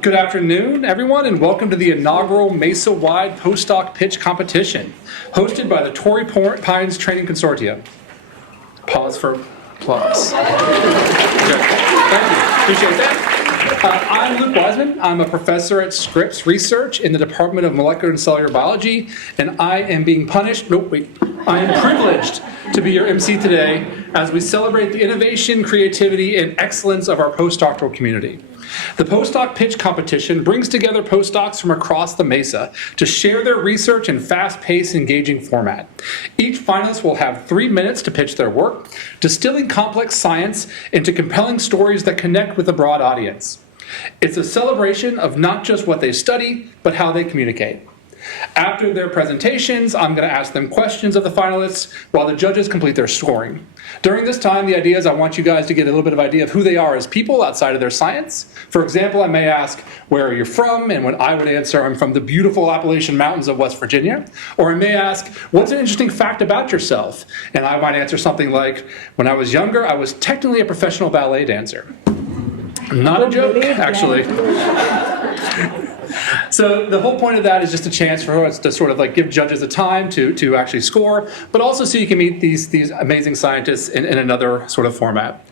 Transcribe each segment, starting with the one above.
Good afternoon, everyone, and welcome to the inaugural Mesa-wide Postdoc Pitch Competition, hosted by the Torrey Pines Training Consortium. Pause for applause. Good. Thank you. Appreciate that. I'm Luke Wiseman. I'm a professor at Scripps Research in the Department of Molecular and Cellular Biology, and I am I am privileged to be your MC today as we celebrate the innovation, creativity, and excellence of our postdoctoral community. The Postdoc Pitch Competition brings together postdocs from across the Mesa to share their research in fast-paced, engaging format. Each finalist will have 3 minutes to pitch their work, distilling complex science into compelling stories that connect with a broad audience. It's a celebration of not just what they study, but how they communicate. After their presentations, I'm going to ask them questions of the finalists while the judges complete their scoring. During this time, the idea is I want you guys to get a little bit of idea of who they are as people outside of their science. For example, I may ask, where are you from? And when I would answer, I'm from the beautiful Appalachian Mountains of West Virginia. Or I may ask, what's an interesting fact about yourself? And I might answer something like, when I was younger, I was technically a professional ballet dancer. Not a joke, actually. So the whole point of that is just a chance for us to sort of like give judges a time to actually score, but also so you can meet these amazing scientists in another sort of format.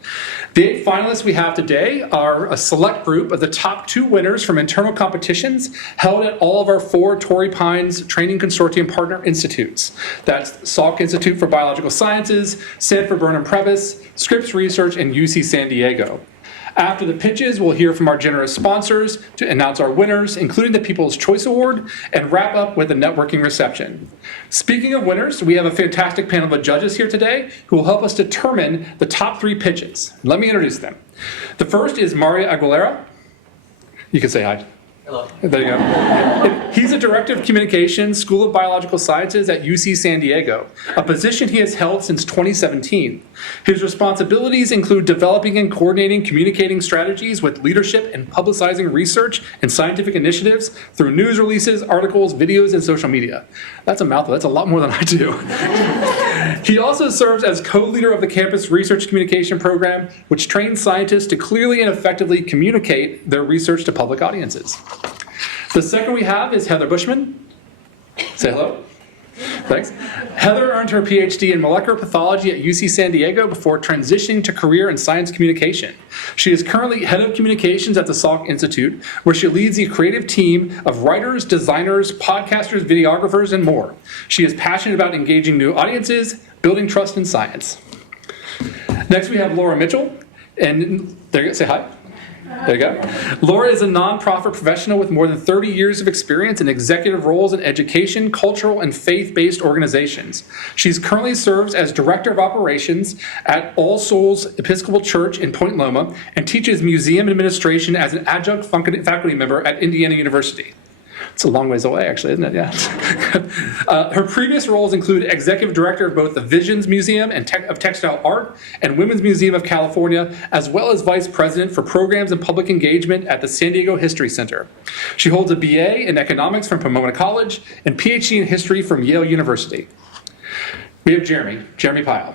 The 8 finalists we have today are a select group of the top 2 winners from internal competitions held at all of our 4 Torrey Pines Training Consortium partner institutes. That's Salk Institute for Biological Sciences, Sanford, Burnham, Prebys, Scripps Research, and UC San Diego. After the pitches, we'll hear from our generous sponsors to announce our winners, including the People's Choice Award, and wrap up with a networking reception. Speaking of winners, we have a fantastic panel of judges here today who will help us determine the top 3 pitches. Let me introduce them. The first is Mario Aguilera. You can say hi. Hello. There you go. He's a Director of Communications, School of Biological Sciences at UC San Diego, a position he has held since 2017. His responsibilities include developing and coordinating communicating strategies with leadership and publicizing research and scientific initiatives through news releases, articles, videos, and social media. That's a mouthful. That's a lot more than I do. He also serves as co-leader of the campus research communication program, which trains scientists to clearly and effectively communicate their research to public audiences. The second we have is Heather Bushman. Say hello. Thanks. Heather earned her PhD in molecular pathology at UC San Diego before transitioning to career in science communication. She is currently head of communications at the Salk Institute, where she leads the creative team of writers, designers, podcasters, videographers, and more. She is passionate about engaging new audiences, building trust in science. Next, we have Laura Mitchell. And there you go. Say hi. There you go. Laura is a nonprofit professional with more than 30 years of experience in executive roles in education, cultural, and faith-based organizations. She currently serves as Director of Operations at All Souls Episcopal Church in Point Loma and teaches museum administration as an adjunct faculty member at Indiana University. It's a long ways away, actually, isn't it? Yeah. Her previous roles include executive director of both the Visions Museum of Textile Art and Women's Museum of California, as well as vice president for programs and public engagement at the San Diego History Center. She holds a BA in economics from Pomona College and PhD in history from Yale University. We have Jeremy Pyle.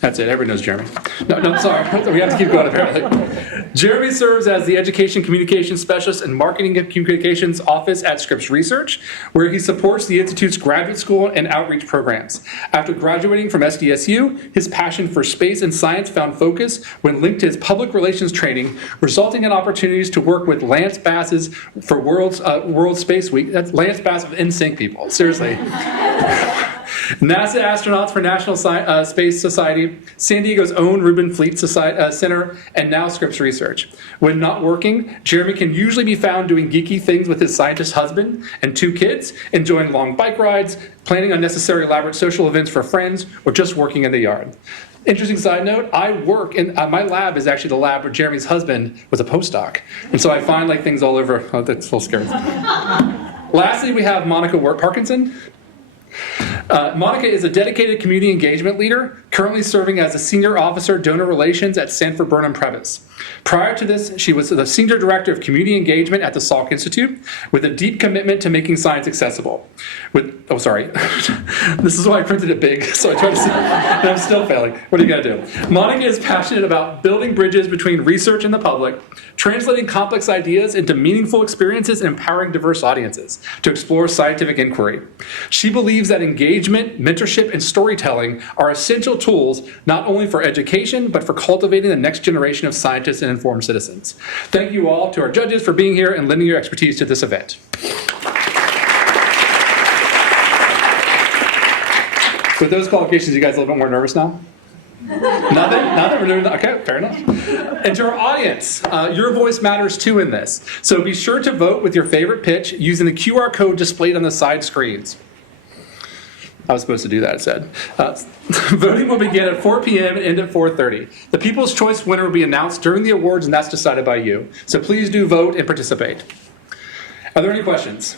That's it, everybody knows Jeremy. No, sorry, we have to keep going apparently. Jeremy serves as the Education Communications Specialist and Marketing and Communications Office at Scripps Research, where he supports the Institute's graduate school and outreach programs. After graduating from SDSU, his passion for space and science found focus when linked to his public relations training, resulting in opportunities to work with Lance Bass's for World Space Week. That's Lance Bass of NSYNC people, seriously. NASA astronauts for National Space Society, San Diego's own Rubin Fleet Center, and now Scripps Research. When not working, Jeremy can usually be found doing geeky things with his scientist husband and 2 kids, enjoying long bike rides, planning unnecessary elaborate social events for friends, or just working in the yard. Interesting side note, I work in, my lab is actually the lab where Jeremy's husband was a postdoc. And so I find like things all over. Oh, that's a little scary. Lastly, we have Monica Parkinson. Monica is a dedicated community engagement leader, currently serving as a senior officer donor relations at Sanford Burnham Prebys. Prior to this, she was the Senior Director of Community Engagement at the Salk Institute with a deep commitment to making science accessible. This is why I printed it big, so I tried to see, and I'm still failing. What are you going to do? Monica is passionate about building bridges between research and the public, translating complex ideas into meaningful experiences, and empowering diverse audiences to explore scientific inquiry. She believes that engagement, mentorship, and storytelling are essential tools not only for education, but for cultivating the next generation of scientists and informed citizens. Thank you all to our judges for being here and lending your expertise to this event. With those qualifications, you guys a little bit more nervous now? Nothing? We're doing that? Okay, fair enough. And to our audience, your voice matters too in this. So be sure to vote with your favorite pitch using the QR code displayed on the side screens. I was supposed to do that, it said. Voting will begin at 4 p.m. and end at 4:30. The People's Choice winner will be announced during the awards, and that's decided by you. So please do vote and participate. Are there any questions?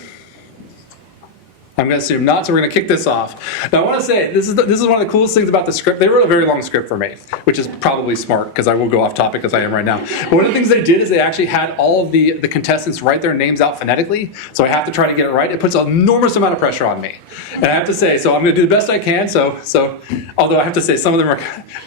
I'm going to assume not, so we're going to kick this off. Now, I want to say, this is one of the coolest things about the script. They wrote a very long script for me, which is probably smart, because I will go off topic as I am right now. But one of the things they did is they actually had all of the contestants write their names out phonetically, so I have to try to get it right. It puts an enormous amount of pressure on me. And I have to say, so I'm going to do the best I can, so although I have to say some of them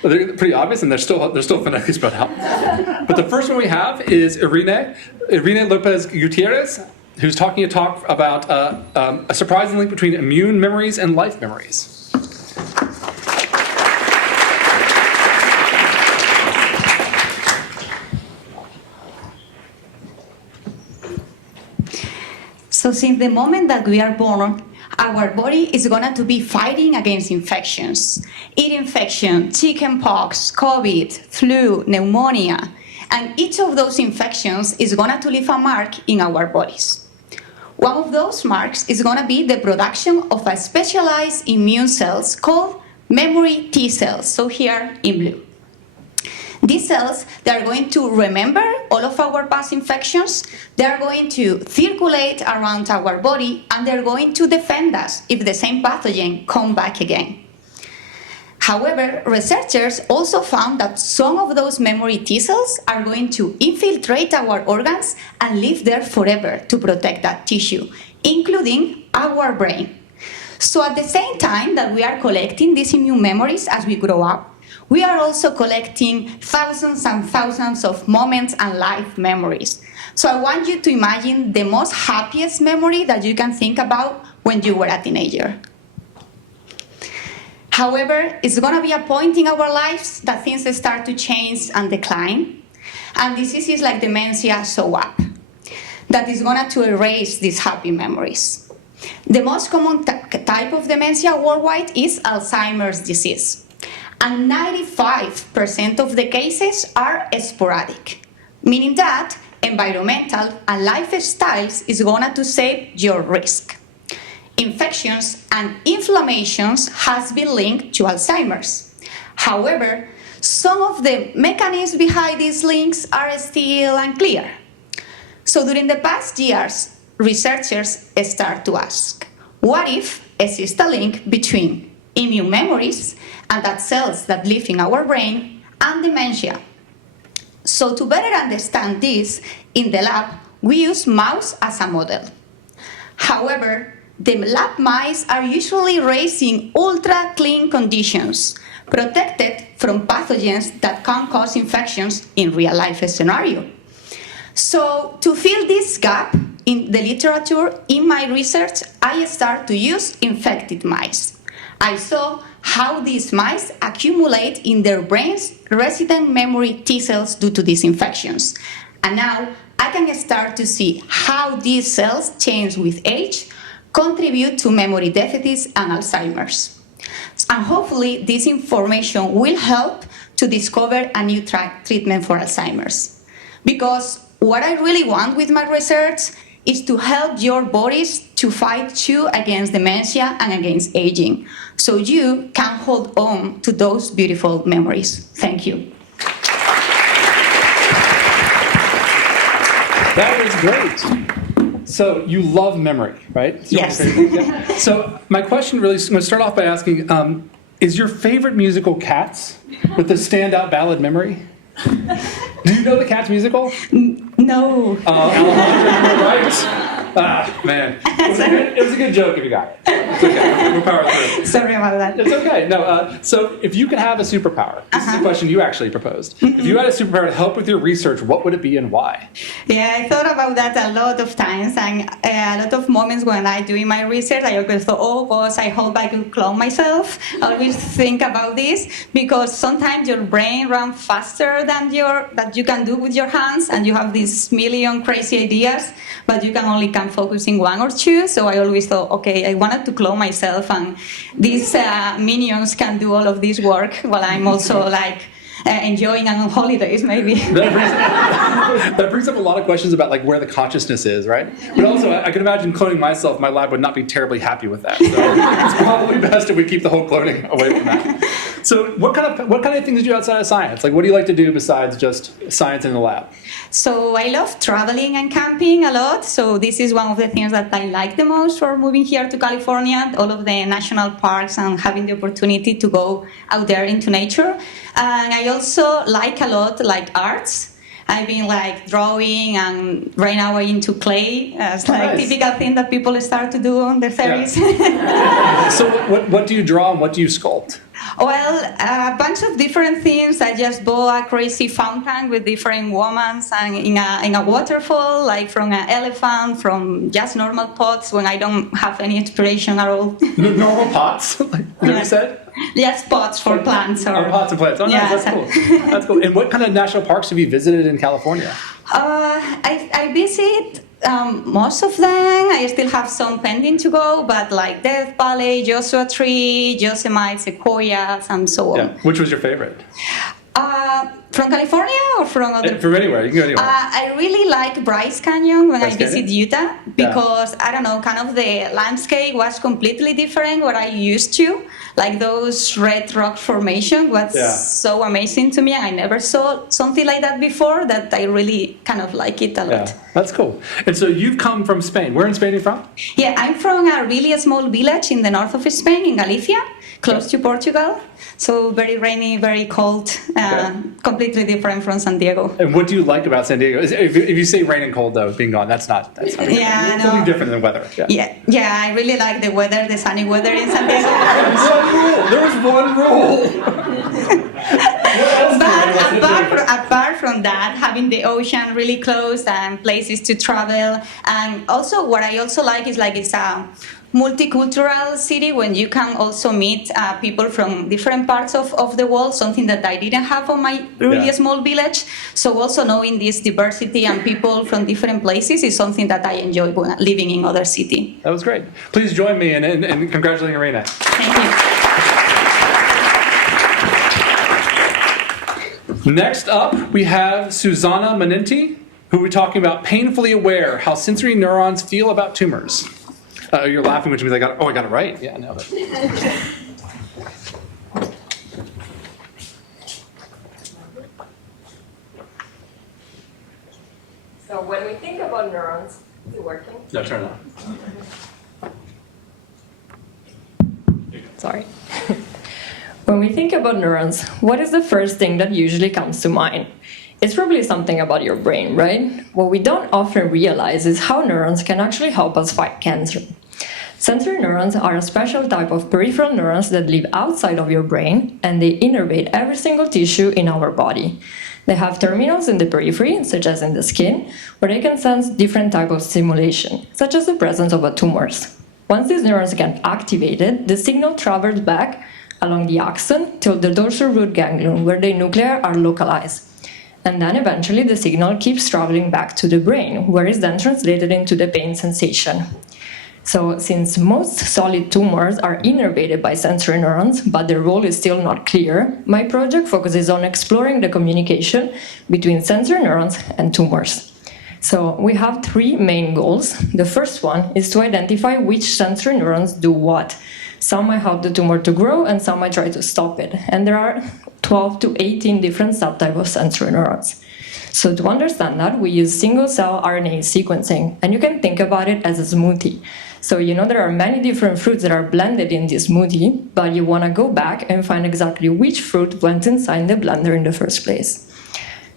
they're pretty obvious, and they're still phonetically spelled out. But the first one we have is Irene Lopez Gutierrez, who's talking a talk about a surprising link between immune memories and life memories. So since the moment that we are born, our body is going to be fighting against infections. Ear infection, chickenpox, COVID, flu, pneumonia, and each of those infections is going to leave a mark in our bodies. One of those marks is going to be the production of a specialized immune cells called memory T cells, so here in blue. These cells, they are going to remember all of our past infections, they are going to circulate around our body, and they're going to defend us if the same pathogen come back again. However, researchers also found that some of those memory T cells are going to infiltrate our organs and live there forever to protect that tissue, including our brain. So at the same time that we are collecting these immune memories as we grow up, we are also collecting thousands and thousands of moments and life memories. So I want you to imagine the most happiest memory that you can think about when you were a teenager. However, it's going to be a point in our lives that things start to change and decline, and diseases like dementia show up. That is going to erase these happy memories. The most common type of dementia worldwide is Alzheimer's disease, and 95% of the cases are sporadic, meaning that environmental and lifestyles is going to save your risk. Infections and inflammations has been linked to Alzheimer's. However, some of the mechanisms behind these links are still unclear. So during the past years, researchers start to ask, what if exists a link between immune memories and that cells that live in our brain and dementia? So to better understand this, in the lab, we use mouse as a model. However, the lab mice are usually raised in ultra-clean conditions, protected from pathogens that can cause infections in real-life scenario. So to fill this gap in the literature, in my research, I start to use infected mice. I saw how these mice accumulate in their brains resident memory T cells due to these infections. And now I can start to see how these cells change with age, contribute to memory deficits and Alzheimer's. And hopefully this information will help to discover a new treatment for Alzheimer's. Because what I really want with my research is to help your bodies to fight too against dementia and against aging, so you can hold on to those beautiful memories. Thank you. That was great. So you love memory, right? Yes. So my question really, I'm going to start off by asking, is your favorite musical Cats with the standout ballad memory? Do you know the Cats musical? No. Alejandra, right? Ah, man. It was a good joke if you got it. It's okay. We'll power through. Sorry about that. It's okay. No. So if you could have a superpower, this is a question you actually proposed. If you had a superpower to help with your research, what would it be and why? Yeah, I thought about that a lot of times, and a lot of moments when I doing my research, I always thought, oh gosh, I hope I could clone myself. I always think about this because sometimes your brain runs faster than that you can do with your hands, and you have these million crazy ideas, but you can only focus in one or two. So I always thought, okay, I wanted to clone myself, and these minions can do all of this work while I'm also like enjoying on holidays, maybe. That brings up a lot of questions about like where the consciousness is, right? But also, I can imagine cloning myself. My lab would not be terribly happy with that. So it's probably best if we keep the whole cloning away from that. So what kind of things do you do outside of science? Like, what do you like to do besides just science in the lab? So I love traveling and camping a lot. So this is one of the things that I like the most for moving here to California, all of the national parks and having the opportunity to go out there into nature. And I also like a lot like arts. I've been like drawing, and right now I'm into clay. It's like typical thing that people start to do on their 30s. Yeah. So what do you draw and what do you sculpt? Well, a bunch of different things. I just bought a crazy fountain with different women and in a waterfall, like from an elephant, from just normal pots when I don't have any inspiration at all. Normal pots? Like you said? Yes, pots for plants. Or pots and plants. Oh, nice. That's cool. That's cool. And what kind of national parks have you visited in California? I visit most of them. I still have some pending to go, but like Death Valley, Joshua Tree, Yosemite, sequoias, and so on. Yeah. Which was your favorite? From California or from other? From anywhere. You can go anywhere. I really like Bryce Canyon when I visit Utah because, yeah. I don't know, kind of the landscape was completely different what I used to. Like those red rock formation was so amazing to me. I never saw something like that before that I really kind of like it a lot. Yeah, that's cool. And so you've come from Spain. Where in Spain are you from? Yeah, I'm from a really small village in the north of Spain, in Galicia, close to Portugal. So very rainy, very cold, completely different from San Diego. And what do you like about San Diego? If you say rain and cold, though, being gone, that's not yeah, something different than weather. Yeah, I really like the weather, the sunny weather in San Diego. There's one rule. But apart from that, having the ocean really close and places to travel, and also what I also like is like it's a multicultural city when you can also meet people from different parts of the world, something that I didn't have on my really small village. So also knowing this diversity and people from different places is something that I enjoy living in other city. That was great. Please join me in congratulating Irene. Thank you. Next up, we have Susanna Manenti, who we're talking about painfully aware, how sensory neurons feel about tumors. You're laughing, which means I got it right. Yeah, no. So when we think about neurons, is it working? No, turn it on. Sorry. When we think about neurons, what is the first thing that usually comes to mind? It's probably something about your brain, right? What we don't often realize is how neurons can actually help us fight cancer. Sensory neurons are a special type of peripheral neurons that live outside of your brain, and they innervate every single tissue in our body. They have terminals in the periphery, such as in the skin, where they can sense different types of stimulation, such as the presence of tumors. Once these neurons get activated, the signal travels back along the axon till the dorsal root ganglion, where the nuclei are localized. And then eventually the signal keeps traveling back to the brain, where it's then translated into the pain sensation. So since most solid tumors are innervated by sensory neurons, but their role is still not clear, my project focuses on exploring the communication between sensory neurons and tumors. So we have three main goals. The first one is to identify which sensory neurons do what. Some might help the tumor to grow, and some might try to stop it. And there are 12 to 18 different subtypes of sensory neurons. So to understand that, we use single-cell RNA sequencing, and you can think about it as a smoothie. So there are many different fruits that are blended in this smoothie, but you want to go back and find exactly which fruit went inside the blender in the first place.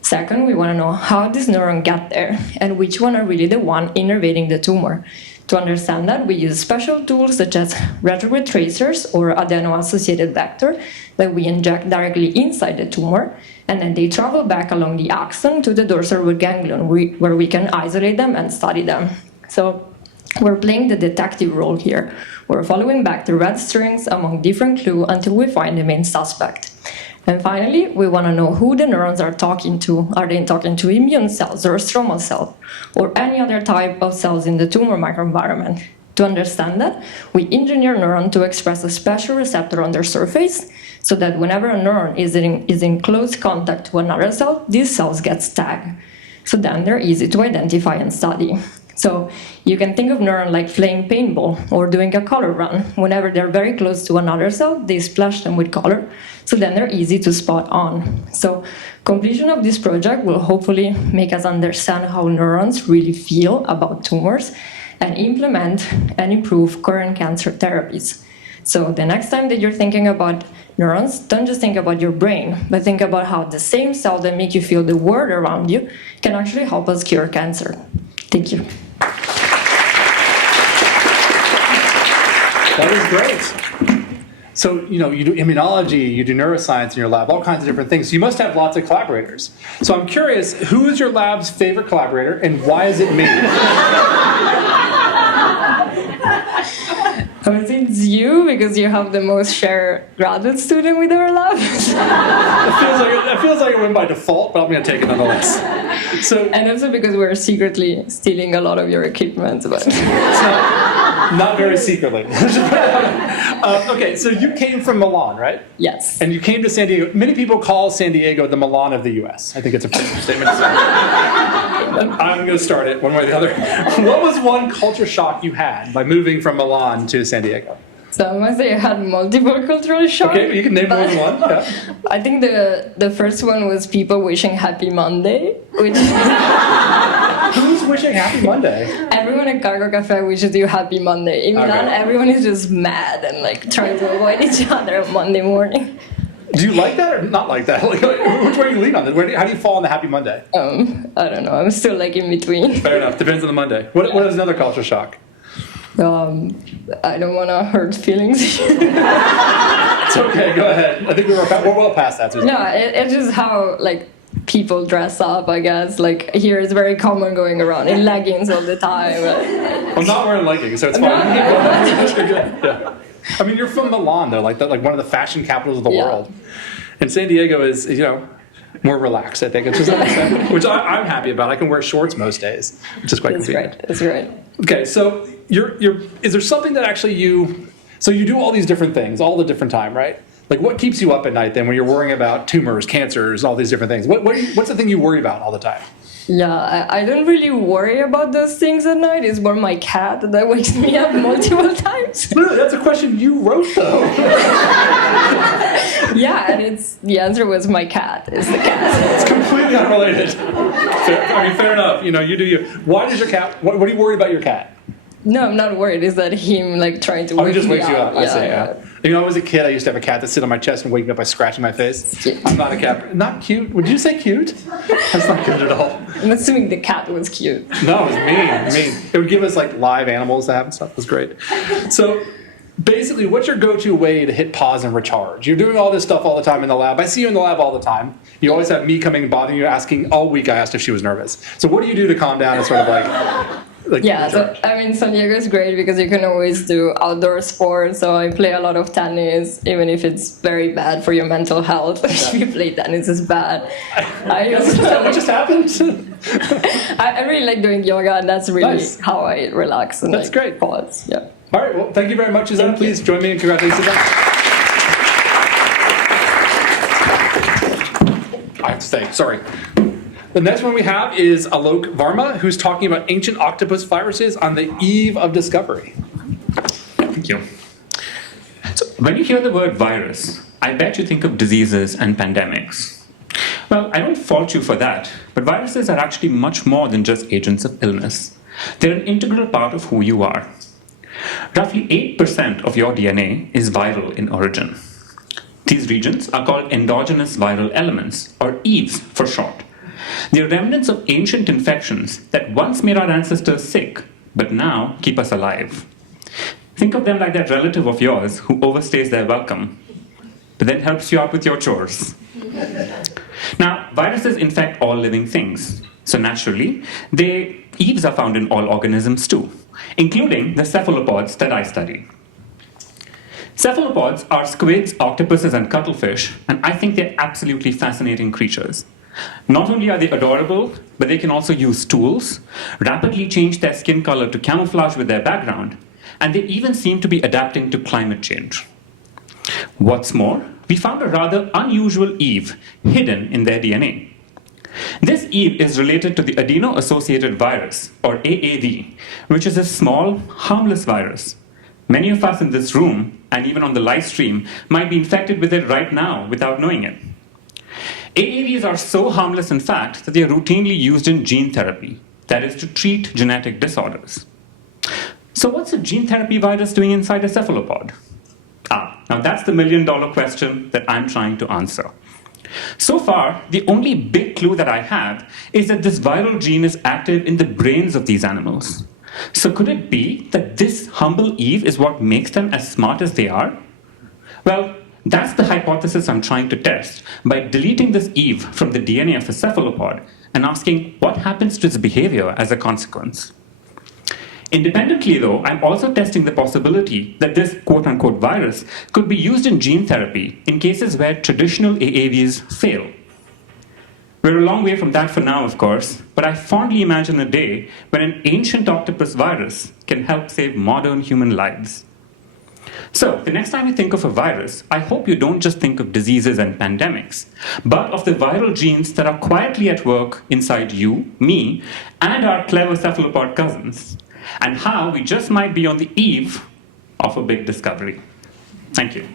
Second, we want to know how this neuron got there and which one are really the one innervating the tumor. To understand that, we use special tools such as retrograde tracers or adeno-associated vector that we inject directly inside the tumor, and then they travel back along the axon to the dorsal root ganglion where we can isolate them and study them. So we're playing the detective role here. We're following back the red strings among different clues until we find the main suspect. And finally, we want to know who the neurons are talking to. Are they talking to immune cells or stromal cells or any other type of cells in the tumor microenvironment? To understand that, we engineer a neuron to express a special receptor on their surface so that whenever a neuron is in close contact to another cell, these cells get tagged. So then they're easy to identify and study. So you can think of neurons like playing paintball or doing a color run. Whenever they're very close to another cell, they splash them with color, so then they're easy to spot on. So completion of this project will hopefully make us understand how neurons really feel about tumors and implement and improve current cancer therapies. So the next time that you're thinking about neurons, don't just think about your brain, but think about how the same cells that make you feel the world around you can actually help us cure cancer. Thank you. That was great. So, you do immunology, you do neuroscience in your lab, all kinds of different things. So you must have lots of collaborators. So I'm curious, who is your lab's favorite collaborator and why is it me? I would say it's you, because you have the most shared graduate student with our lab. It feels like it went by default, but I'm going to take it nonetheless. And also because we're secretly stealing a lot of your equipment. But not very secretly. Okay, so you came from Milan, right? Yes. And you came to San Diego. Many people call San Diego the Milan of the U.S. I think it's a pretty good statement to say. I'm going to start it one way or the other. What was one culture shock you had by moving from Milan to San Diego? So I must say I had multiple cultural shocks. Okay, you can name more than one. Yeah. I think the first one was people wishing Happy Monday, which Who's wishing Happy Monday? everyone at Cargo Cafe wishes you Happy Monday. In Milan, everyone is just mad and trying to avoid each other on Monday morning. Do you like that or not like that? Which way do you lean on this? How do you fall on the Happy Monday? I don't know. I'm still in between. Fair enough. Depends on the Monday. What is another culture shock? I don't want to hurt feelings. It's okay. Go ahead. I think we're well past that, Susanna. No, it's just how people dress up. I guess here it's very common going around in leggings all the time. I'm not wearing leggings, so it's fine. Yeah. I mean, you're from Milan, though, like one of the fashion capitals of the world. And San Diego is, more relaxed, I think. It's just which I'm happy about. I can wear shorts most days, which is quite convenient. That's right. Okay, so is there something that actually you do all these different things all the different time, right? Like, what keeps you up at night then when you're worrying about tumors, cancers, all these different things? What's the thing you worry about all the time? Yeah, I don't really worry about those things at night. It's more my cat that wakes me up multiple times. Literally, that's a question you wrote, though. Yeah, and the answer was my cat. It's the cat. It's completely unrelated. Fair enough. You do you. Why does your cat? What are you worried about your cat? No, I'm not worried. Is that him trying to wake me up? Oh, he just wakes you up. I see. Yeah. When I was a kid, I used to have a cat that sit on my chest and wake me up by scratching my face. I'm not a cat. Not cute. Would you say cute? That's not good at all. I'm assuming the cat was cute. No, it was mean. It would give us live animals to have and stuff. It was great. So basically, what's your go-to way to hit pause and recharge? You're doing all this stuff all the time in the lab. I see you in the lab all the time. You always have me coming and bothering you, asking all week. I asked if she was nervous. So what do you do to calm down and sort of so San Diego is great because you can always do outdoor sports. So I play a lot of tennis, even if it's very bad for your mental health. If you play tennis, it's bad. What just happened? I really like doing yoga, and that's really how I relax. And that's great. Pause. Yeah. All right. Well, thank you very much, Susanna. Please join me in congratulating Susanna. I have to say, sorry. The next one we have is Aalok Varma, who's talking about ancient octopus viruses on the eve of discovery. Thank you. So when you hear the word virus, I bet you think of diseases and pandemics. Well, I don't fault you for that, but viruses are actually much more than just agents of illness. They're an integral part of who you are. Roughly 8% of your DNA is viral in origin. These regions are called endogenous viral elements, or EVEs for short. They are remnants of ancient infections that once made our ancestors sick, but now keep us alive. Think of them like that relative of yours who overstays their welcome, but then helps you out with your chores. Now, viruses infect all living things. So naturally, EVEs are found in all organisms too, including the cephalopods that I study. Cephalopods are squids, octopuses, and cuttlefish, and I think they're absolutely fascinating creatures. Not only are they adorable, but they can also use tools, rapidly change their skin color to camouflage with their background, and they even seem to be adapting to climate change. What's more, we found a rather unusual EVE hidden in their DNA. This EVE is related to the adeno-associated virus, or AAV, which is a small, harmless virus. Many of us in this room, and even on the live stream, might be infected with it right now without knowing it. AAVs are so harmless, in fact, that they are routinely used in gene therapy, that is, to treat genetic disorders. So what's a gene therapy virus doing inside a cephalopod? Now that's the million-dollar question that I'm trying to answer. So far, the only big clue that I have is that this viral gene is active in the brains of these animals. So could it be that this humble EVE is what makes them as smart as they are? Well, that's the hypothesis I'm trying to test by deleting this EVE from the DNA of a cephalopod and asking what happens to its behavior as a consequence. Independently, though, I'm also testing the possibility that this quote-unquote virus could be used in gene therapy in cases where traditional AAVs fail. We're a long way from that for now, of course, but I fondly imagine a day when an ancient octopus virus can help save modern human lives. So, the next time you think of a virus, I hope you don't just think of diseases and pandemics, but of the viral genes that are quietly at work inside you, me, and our clever cephalopod cousins, and how we just might be on the eve of a big discovery. Thank you.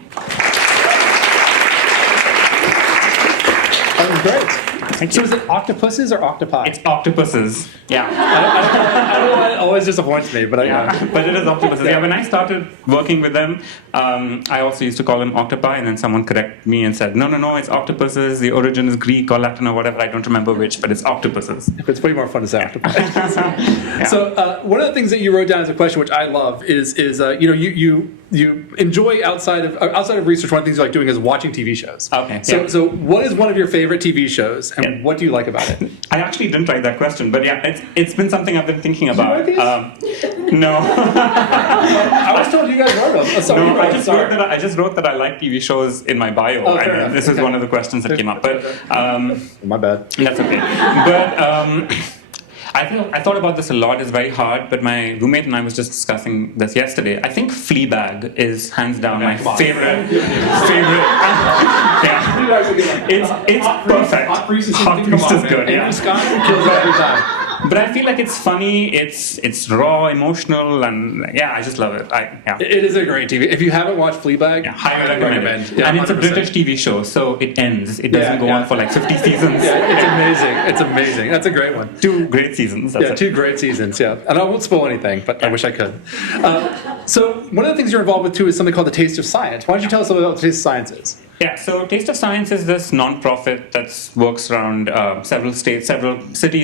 That was great. So is it octopuses or octopi? It's octopuses, yeah. I don't know why it always disappoints me, but But it is octopuses. Yeah, when I started working with them, I also used to call them octopi, and then someone corrected me and said, no, it's octopuses. The origin is Greek or Latin or whatever. I don't remember which, but it's octopuses. It's way more fun to say octopi. Yeah. So one of the things that you wrote down as a question, which I love, is you enjoy outside of research. One of the things you like doing is watching TV shows. Okay. So what is one of your favorite TV shows, and what do you like about it? I actually didn't write that question, but yeah, it's been something I've been thinking about. Did you write these? No. I was told you guys wrote them. Oh, sorry, No, I just wrote that I like TV shows in my bio. Oh, fair enough. This is one of the questions that came up, but My bad. that's okay. But I thought about this a lot. It's very hard, but my roommate and I was just discussing this yesterday. I think Fleabag is hands down my favorite. Yeah, it's perfect. Hot Priest is good. Andrew Yeah. Scott kills every time. But I feel like it's funny, it's raw, emotional, and yeah, I just love it. It is a great TV. If you haven't watched Fleabag, Highly recommend. Yeah, and it's a 100%. British TV show, so it ends. It doesn't go on for like 50 seasons. Yeah, it's amazing. It's amazing. That's a great one. 2 great seasons. That's it. 2 great seasons, yeah. And I won't spoil anything, but I wish I could. So one of the things you're involved with, too, is something called the Taste of Science. Why don't you tell us about what the Taste of Science is? Yeah, so Taste of Science is this nonprofit that works around several cities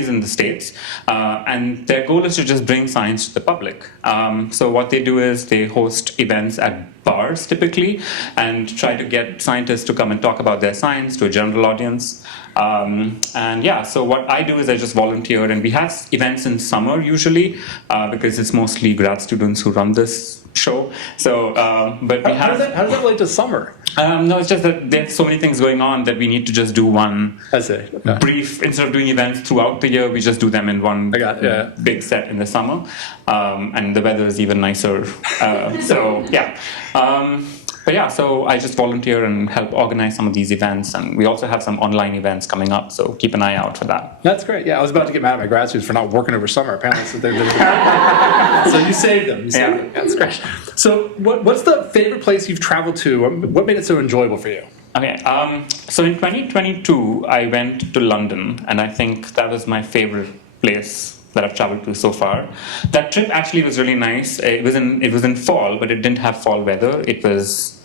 in the States, and their goal is to just bring science to the public. So what they do is they host events at bars, typically, and try to get scientists to come and talk about their science to a general audience. So what I do is I just volunteer, and we have events in summer usually, because it's mostly grad students who run this show. So, but we How does that relate to summer? No, it's just that there's so many things going on that we need to just do one brief. Instead of doing events throughout the year, we just do them in one big set in the summer, and the weather is even nicer. So I just volunteer and help organize some of these events, and we also have some online events coming up, so keep an eye out for that. That's great. Yeah, I was about to get mad at my grad students for not working over summer. Apparently, so you saved them. Them. That's great. So what's the favorite place you've traveled to? What made it so enjoyable for you? Okay, so in 2022, I went to London, and I think that was my favorite place that I've traveled to so far. That trip actually was really nice. It was in fall, but it didn't have fall weather. It was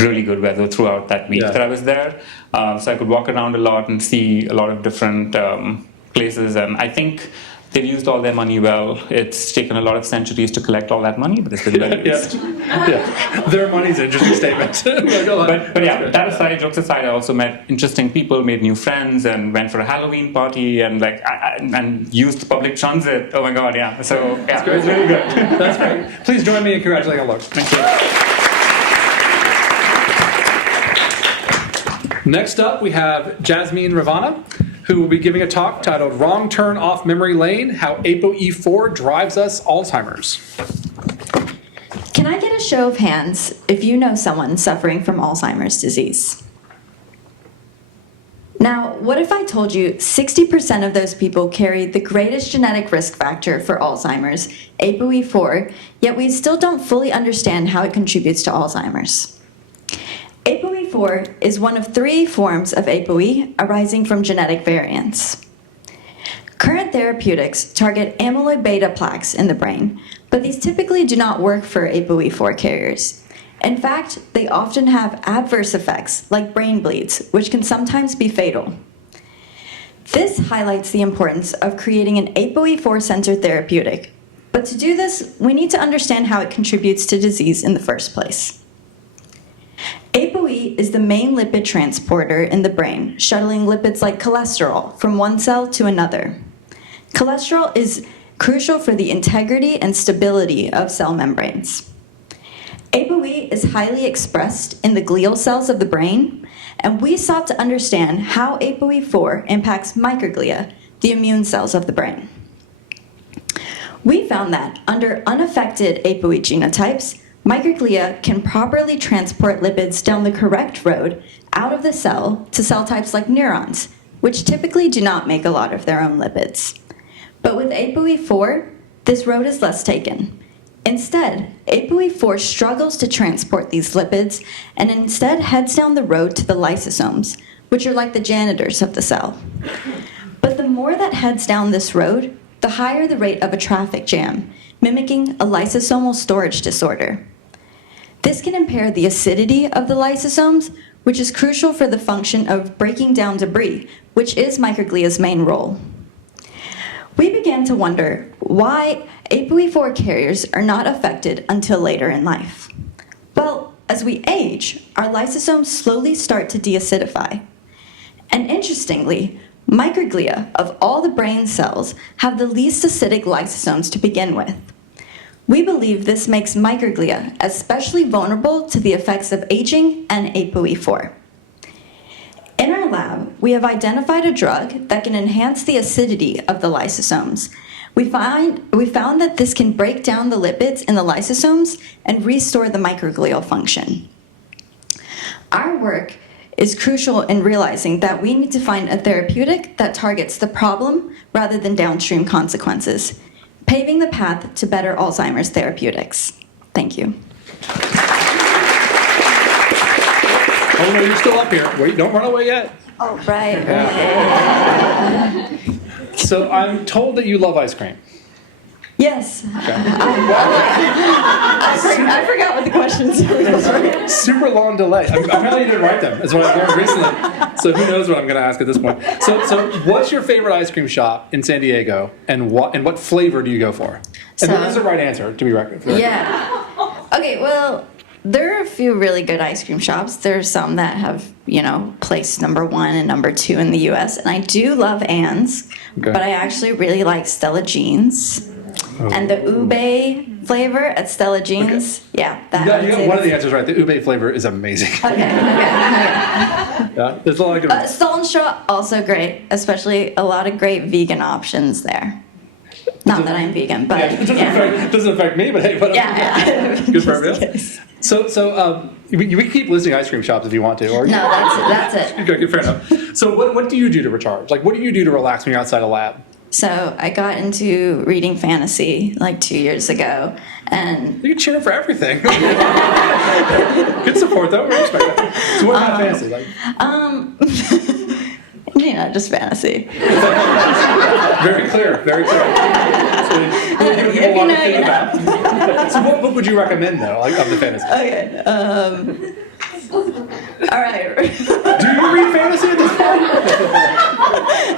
really good weather throughout that week Yeah. that I was there. So I could walk around a lot and see a lot of different places. And I think they've used all their money well. It's taken a lot of centuries to collect all that money, but it's been well used. Yeah. Their money's an interesting statement. But yeah, that aside, jokes aside, I also met interesting people, made new friends, and went for a Halloween party, and and used public transit. Oh my God, yeah. So yeah, it was really good. That's great. Please join me in congratulating Aalok. Thank you. Next up, we have Jasmin Revanna, who will be giving a talk titled Wrong Turn Off Memory Lane, How ApoE4 Drives Us Alzheimer's. Can I get a show of hands if you know someone suffering from Alzheimer's disease? Now, what if I told you 60% of those people carry the greatest genetic risk factor for Alzheimer's, ApoE4, yet we still don't fully understand how it contributes to Alzheimer's? ApoE4 is one of 3 forms of ApoE arising from genetic variants. Current therapeutics target amyloid beta plaques in the brain, but these typically do not work for ApoE4 carriers. In fact, they often have adverse effects like brain bleeds, which can sometimes be fatal. This highlights the importance of creating an ApoE4-centered therapeutic. But to do this, we need to understand how it contributes to disease in the first place. ApoE is the main lipid transporter in the brain, shuttling lipids like cholesterol from one cell to another. Cholesterol is crucial for the integrity and stability of cell membranes. ApoE is highly expressed in the glial cells of the brain, and we sought to understand how ApoE4 impacts microglia, the immune cells of the brain. We found that under unaffected ApoE genotypes, microglia can properly transport lipids down the correct road out of the cell to cell types like neurons, which typically do not make a lot of their own lipids. But with ApoE4, this road is less taken. Instead, ApoE4 struggles to transport these lipids and instead heads down the road to the lysosomes, which are like the janitors of the cell. But the more that heads down this road, the higher the rate of a traffic jam, mimicking a lysosomal storage disorder. This can impair the acidity of the lysosomes, which is crucial for the function of breaking down debris, which is microglia's main role. We began to wonder why ApoE4 carriers are not affected until later in life. Well, as we age, our lysosomes slowly start to deacidify. And interestingly, microglia of all the brain cells have the least acidic lysosomes to begin with. We believe this makes microglia especially vulnerable to the effects of aging and ApoE4. In our lab, we have identified a drug that can enhance the acidity of the lysosomes. We found that this can break down the lipids in the lysosomes and restore the microglial function. Our work is crucial in realizing that we need to find a therapeutic that targets the problem rather than downstream consequences, paving the path to better Alzheimer's therapeutics. Thank you. Oh no, you're still up here. Wait, don't run away yet. Oh, right. So I'm told that you love ice cream. Yes. Okay. I forgot what the questions were. Super long delay. Apparently you didn't write them. That's what I learned recently. So who knows what I'm going to ask at this point. So what's your favorite ice cream shop in San Diego, and what flavor do you go for? And what is the right answer, to be reckoned. Yeah. Okay, well, there are a few really good ice cream shops. There's some that have, placed number 1 and number 2 in the U.S. And I do love Ann's, but I actually really like Stella Jean's. Oh. And the ube flavor at Stella Jean's, you got one of the answers right. The ube flavor is amazing. Okay. Yeah, there's a lot of good Salt and Straw, also great, especially a lot of great vegan options there. Not that I'm vegan, but it doesn't affect me, but hey, whatever. Yeah. Good for everyone. So we keep listing ice cream shops if you want to. Or no, that's it. Okay, fair enough. So what do you do to recharge? Like, what do you do to relax when you're outside a lab? So I got into reading fantasy like 2 years ago, and you can cheer for everything. Good support though. We respect that. So what kind of fantasy? Like? Just fantasy. Very clear. Very clear. So you have a lot to think about. So what book would you recommend though, like of the fantasy? Okay. All right. Do you read fantasy at this point?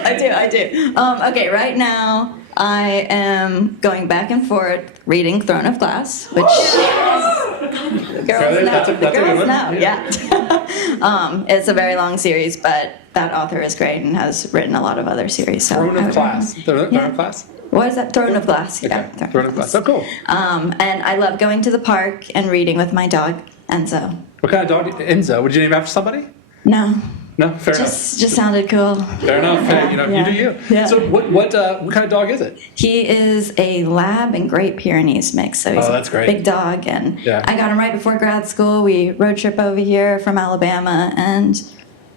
I do. Okay, right now I am going back and forth reading Throne of Glass, which girls know. Yeah. It's a very long series, but that author is great and has written a lot of other series. So Throne of Glass. Throne of Glass? What is that? Throne of Glass. Yeah. Okay. Throne of Glass. Oh, cool. And I love going to the park and reading with my dog, Enzo. What kind of dog? Enzo. Would you name after somebody? No. No, fair enough. Just sounded cool. Fair enough. Hey, you do you. Yeah. So what kind of dog is it? He is a Lab and Great Pyrenees mix, so he's that's great. a big dog. And Yeah. I got him right before grad school. We road trip over here from Alabama, and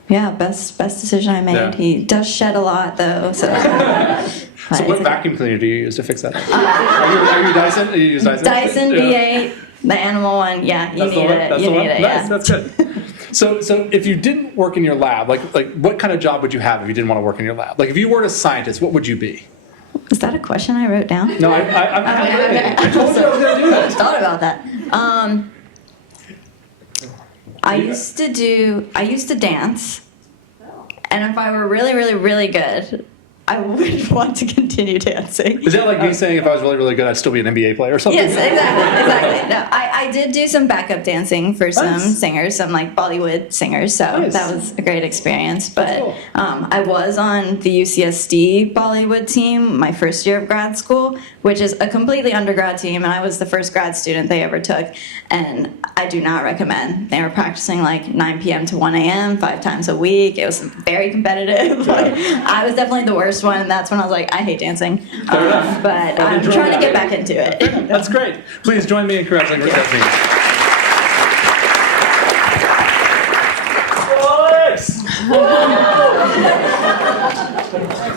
yeah, best decision I made. Yeah. He does shed a lot though, so. So what vacuum cleaner do you use to fix that? Are you Dyson? You use Dyson? Dyson Yeah. V8, the animal one. Yeah, you That's the need one? it. That's You the one? need it. Nice, Yeah. that's good. So if you didn't work in your lab, like what kind of job would you have if you didn't want to work in your lab? Like if you weren't a scientist, what would you be? Is that a question I wrote down? No, I told you I was going to do I that. thought about that. I used to dance, and if I were really, really, really good, I would want to continue dancing. Is that like me saying if I was really, really good, I'd still be an NBA player or something? Yes, exactly. No, I did do some backup dancing for some Nice. singers, some like Bollywood singers, so Nice. that was a great experience. But That's cool. I was on the UCSD Bollywood team my first year of grad school, which is a completely undergrad team, and I was the first grad student they ever took, and I do not recommend. They were practicing like 9 p.m. to 1 a.m. 5 times a week. It was very competitive. Like, I was definitely the worst one, and that's when I was like, I hate dancing. enough. But Well, I'm enjoy trying that. to get back into it. That's great. Please join me in congratulating Jasmin.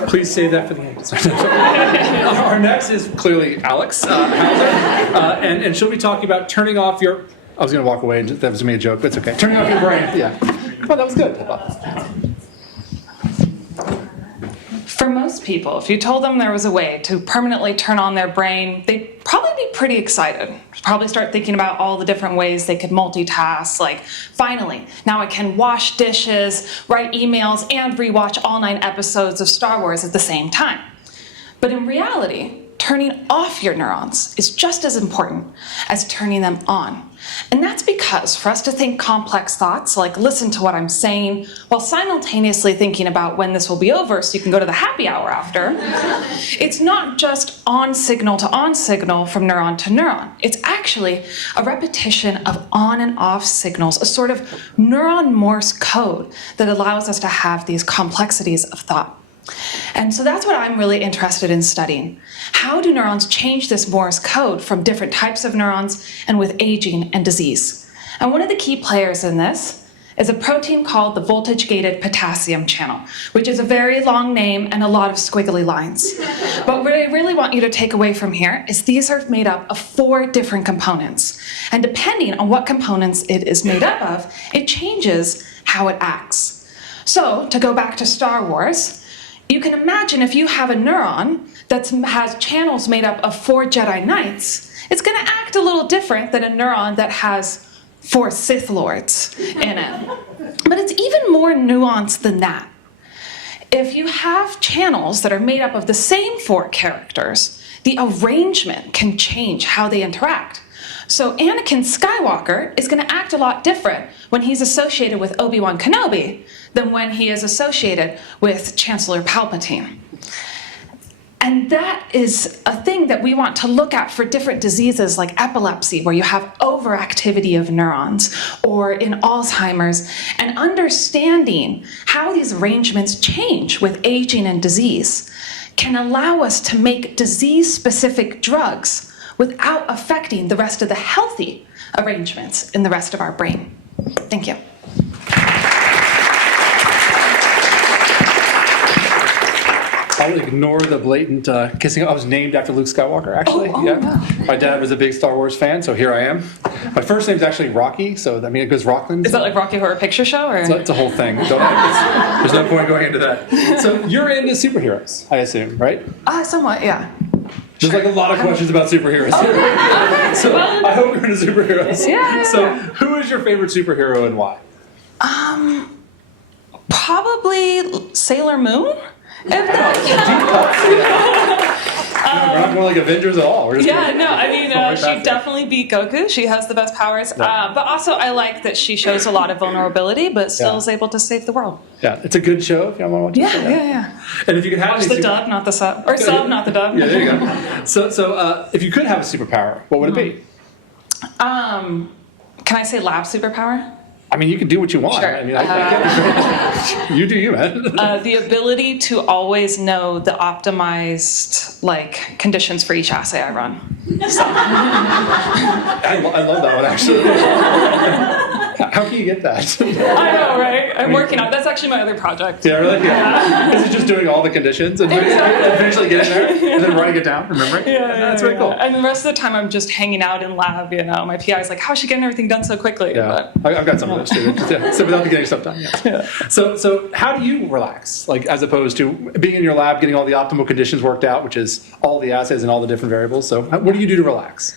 Please save that for the end. Our next is clearly Alex Houser, and she'll be talking about turning off your. I was going to walk away, and that was me a joke, but it's okay. Turning off your brain. Yeah. Oh, that was good. For most people, if you told them there was a way to permanently turn on their brain, they'd probably be pretty excited. Probably start thinking about all the different ways they could multitask, like, finally, now I can wash dishes, write emails, and rewatch all 9 episodes of Star Wars at the same time. But in reality, turning off your neurons is just as important as turning them on. And that's because for us to think complex thoughts, like listen to what I'm saying, while simultaneously thinking about when this will be over so you can go to the happy hour after, it's not just on signal to on signal from neuron to neuron. It's actually a repetition of on and off signals, a sort of neuron Morse code that allows us to have these complexities of thought. And so that's what I'm really interested in studying. How do neurons change this Morse code from different types of neurons and with aging and disease? And one of the key players in this is a protein called the voltage-gated potassium channel, which is a very long name and a lot of squiggly lines. But what I really want you to take away from here is these are made up of 4 different components. And depending on what components it is made up of, it changes how it acts. So, to go back to Star Wars, you can imagine if you have a neuron that has channels made up of 4 Jedi Knights, it's going to act a little different than a neuron that has 4 Sith Lords in it. But it's even more nuanced than that. If you have channels that are made up of the same 4 characters, the arrangement can change how they interact. So Anakin Skywalker is going to act a lot different when he's associated with Obi-Wan Kenobi than when he is associated with Chancellor Palpatine. And that is a thing that we want to look at for different diseases like epilepsy, where you have overactivity of neurons, or in Alzheimer's, and understanding how these arrangements change with aging and disease can allow us to make disease-specific drugs without affecting the rest of the healthy arrangements in the rest of our brain. Thank you. I'll ignore the blatant kissing. I was named after Luke Skywalker, actually. Wow. My dad was a big Star Wars fan, so here I am. My first name's actually Rocky, so I mean it goes Rockland. Is that like Rocky Horror Picture Show? Or? It's a whole thing. There's no point going into that. So you're into superheroes, I assume, right? Somewhat, yeah. There's like a lot of questions about superheroes here. So I hope you're into superheroes. Yeah. So who is your favorite superhero and why? Probably Sailor Moon. If that We're not more like Avengers at all. We're just Yeah, no, I mean, Right she back there. definitely beat Goku. She has the best powers. Yeah. But also, I like that she shows a lot of vulnerability, but still Yeah. is able to save the world. Yeah, it's a good show if you want to watch it. Yeah. And if you could have Watch any the dub, not the sub. Or sub, not the dub. Yeah, there you go. So if you could have a superpower, what would it be? Can I say lab superpower? I mean, you can do what you want. Sure. I mean, you do you, man. The ability to always know the optimized conditions for each assay I run. I love that one, actually. How can you get that? I know, right? I'm working on it. That's actually my other project. Yeah, really? Yeah. Is it just doing all the conditions and eventually getting there and then writing it down, remembering? That's very cool. And the rest of the time, I'm just hanging out in lab. My PI is like, "How's she getting everything done so quickly?" Yeah, I've got some of those too. So without getting stuff done, yes. Yeah. So how do you relax, as opposed to being in your lab, getting all the optimal conditions worked out, which is all the assays and all the different variables? So what do you do to relax?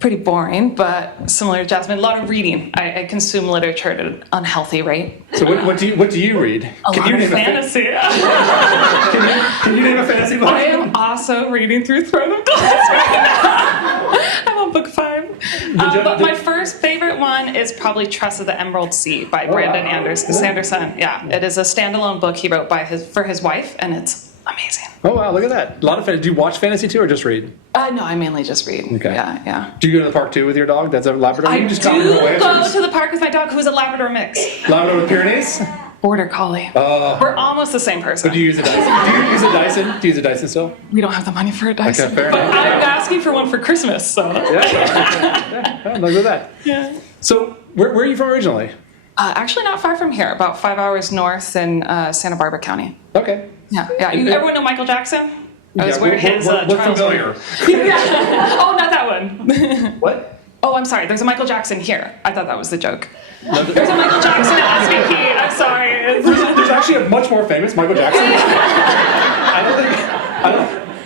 Pretty boring, but similar to Jasmine, a lot of reading. I consume literature at an unhealthy rate. So what do you read? A lot of fantasy. Can you name a fantasy book? I am also reading through Throne of Glass right now. I'm on book 5. But my first favorite one is probably Tress of the Emerald Sea by Brandon Sanderson. Yeah, it is a standalone book he wrote for his wife, and it's amazing. Oh wow, look at that! A lot of fantasy. Do you watch fantasy too, or just read? No, I mainly just read. Okay. Yeah. Do you go to the park too with your dog? That's a Labrador. I You do just copy her away go afterwards? to the park with my dog, who's a Labrador mix. Labrador with Pyrenees. Border Collie. We're almost the same person. But do you use a Dyson? Do you use a Dyson? Do you use a Dyson still? We don't have the money for a Dyson. Okay, fair but enough. I'm asking for one for Christmas, so. Yeah, look at that. Yeah. So where are you from originally? Actually, not far from here, about 5 hours north in Santa Barbara County. Okay. Yeah. Everyone know Michael Jackson? That was Yeah, where his we're trials familiar. were. Yeah. Oh, not that one. What? Oh, I'm sorry. There's a Michael Jackson here. I thought that was the joke. There's a Michael Jackson at SVP. I'm sorry. There's actually a much more famous Michael Jackson.